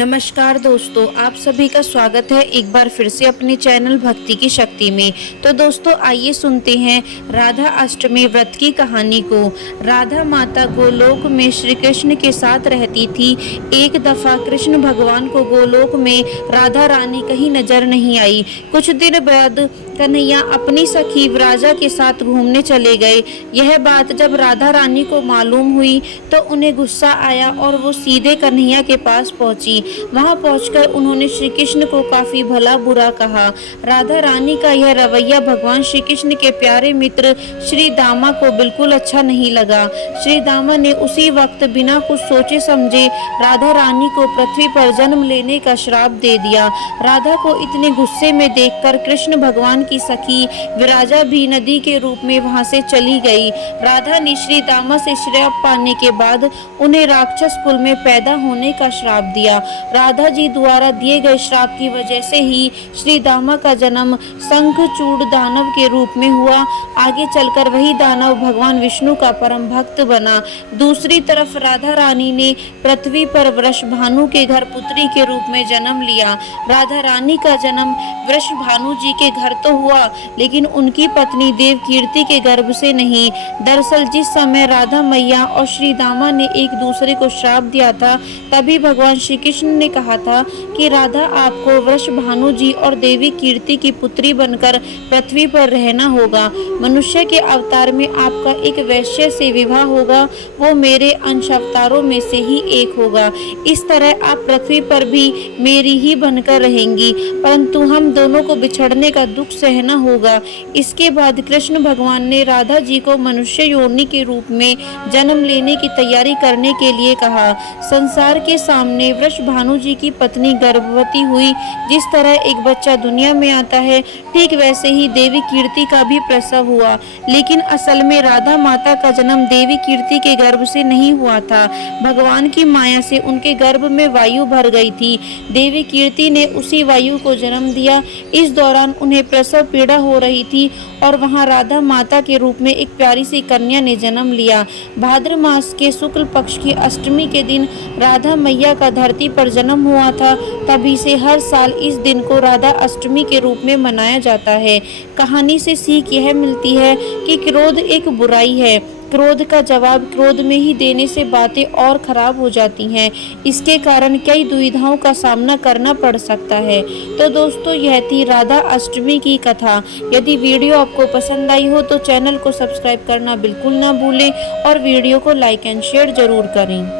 नमस्कार दोस्तों, आप सभी का स्वागत है एक बार फिर से अपने चैनल भक्ति की शक्ति में। तो दोस्तों आइए सुनते हैं राधा अष्टमी व्रत की कहानी को। राधा माता गोलोक में श्री कृष्ण के साथ रहती थी। एक दफा कृष्ण भगवान को गोलोक में राधा रानी कहीं नजर नहीं आई। कुछ दिन बाद कन्हैया अपनी सखी विराजा के साथ घूमने चले गए। यह बात जब राधा रानी को मालूम हुई तो उन्हें गुस्सा आया और वो सीधे कन्हैया के पास पहुंची। वहां पहुंचकर उन्होंने श्री कृष्ण को काफी भला बुरा कहा। राधा रानी का यह रवैया भगवान श्री कृष्ण के प्यारे मित्र श्री दामा को बिल्कुल अच्छा नहीं लगा। श्री दामा ने उसी वक्त बिना कुछ सोचे समझे राधा रानी को पृथ्वी पर जन्म लेने का श्राप दे दिया। राधा को इतने गुस्से में देखकर कृष्ण भगवान की सखी विराजा भी नदी के रूप में वहां से चली गई। राधा ने श्री दामा से श्राप पाने के बाद उन्हें राक्षस कुल में पैदा होने का श्राप दिया। राधा जी द्वारा दिए गए श्राप की वजह से ही श्री दामा का जन्म शंखचूड़ दानव के रूप में हुआ। आगे चलकर वही दानव भगवान विष्णु का परम भक्त बना। दूसरी तरफ राधा रानी ने पृथ्वी पर वृषभानु के घर पुत्री के रूप में जन्म लिया। राधा रानी का जन्म वृषभानु जी के घर तो हुआ, लेकिन उनकी पत्नी देवकीर्ति के गर्भ से नहीं। दरअसल जिस समय राधा मैया और श्री दामा ने एक दूसरे को श्राप दिया था, तभी भगवान श्री कृष्ण ने कहा था कि राधा आपको वृषभानु जी और देवी कीर्ति की पुत्री बनकर पृथ्वी पर रहना होगा। मनुष्य के अवतार में आपका एक वैश्य से विवाह होगा, वो मेरे अंश अवतारों में से ही एक होगा। इस तरह आप पृथ्वी पर भी मेरी ही बनकर रहेंगी, परंतु हम दोनों को बिछड़ने का दुख सहना होगा। इसके बाद कृष्ण भगवान ने राधा जी को मनुष्य योनि के रूप में जन्म लेने की तैयारी करने के लिए कहा। संसार के सामने वृषभानु जी की पत्नी गर्भवती हुई। जिस तरह एक बच्चा दुनिया में आता है, ठीक वैसे ही देवी कीर्ति का भी प्रसव हुआ। लेकिन असल में राधा माता का जन्म देवी कीर्ति के गर्भ से नहीं हुआ था। भगवान की माया से उनके गर्भ में वायु भर गई थी। देवी कीर्ति ने उसी वायु को जन्म दिया। इस दौरान उन्हें प्रसव पीड़ा हो रही थी और वहां राधा माता के रूप में एक प्यारी सी कन्या ने जन्म लिया। भाद्र मास के शुक्ल पक्ष की अष्टमी के दिन राधा मैया का धरती पर जन्म हुआ था। तभी से हर साल इस दिन को राधा अष्टमी के रूप में मनाया जाता है। कहानी से सीख यह मिलती है कि क्रोध एक बुराई है। क्रोध का जवाब क्रोध में ही देने से बातें और खराब हो जाती हैं। इसके कारण कई दुविधाओं का सामना करना पड़ सकता है। तो दोस्तों यह थी राधा अष्टमी की कथा। यदि वीडियो आपको पसंद आई हो तो चैनल को सब्सक्राइब करना बिल्कुल ना भूलें और वीडियो को लाइक एंड शेयर जरूर करें।